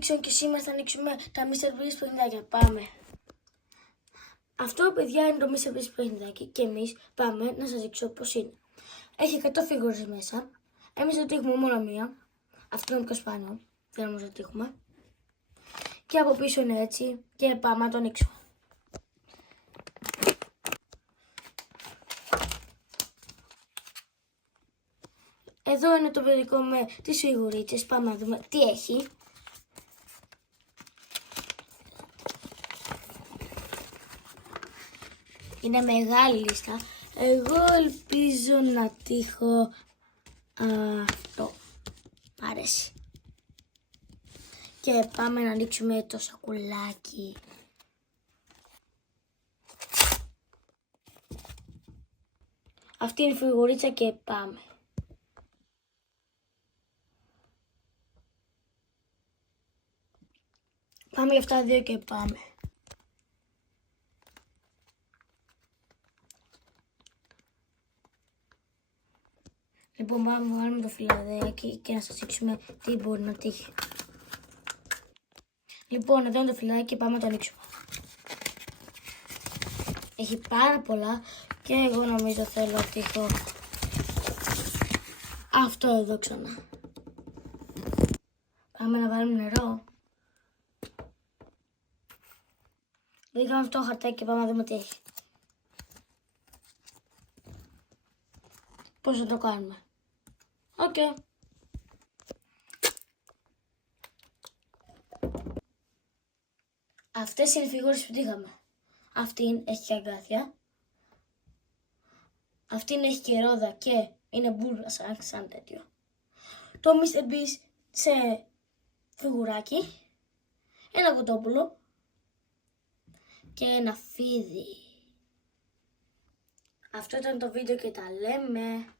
Fiction και σήμερα θα ανοίξουμε τα Mr. Beast παιχνιδάκια. Πάμε. Αυτό, παιδιά, είναι το Mr. Beast παιχνιδάκι και εμείς πάμε να σας δείξω πώς είναι. Έχει 100 φίγουρες μέσα. Εμείς το τύχουμε μόνο μία. Αυτό είναι πιο σπάνιο. Δεν όμως το τύχουμε. Και από πίσω είναι έτσι και πάμε να το ανοίξουμε. Εδώ είναι το παιδικό με τις φιγουρίτσες. Πάμε να δούμε τι έχει. Είναι μεγάλη λίστα. Εγώ ελπίζω να τύχω αυτό. Μ' αρέσει. Και πάμε να ανοίξουμε το σακουλάκι. Αυτή είναι η φιγουρίτσα και πάμε. Πάμε για αυτά δύο και πάμε. Λοιπόν, πάμε να βάλουμε το φυλαδάκι και να σας δείξουμε τι μπορεί να τύχει. Λοιπόν, εδώ είναι το φυλαδάκι και πάμε να το ανοίξουμε. Έχει πάρα πολλά και εγώ νομίζω θέλω να τύχω αυτό εδώ ξανά. Πάμε να βάλουμε νερό. Βρήκαμε αυτό το χαρτάκι και πάμε να δούμε τι έχει. Πώς θα το κάνουμε. Οκ. Αυτές είναι οι φιγούρες που τύχαμε. Αυτήν έχει και αγκάθια. Αυτήν έχει και ρόδα και είναι μπουρλα σαν τέτοιο. Το Mr. Beast σε φιγουράκι. Ένα κοτόπουλο. Και ένα φίδι. Αυτό ήταν το βίντεο και τα λέμε.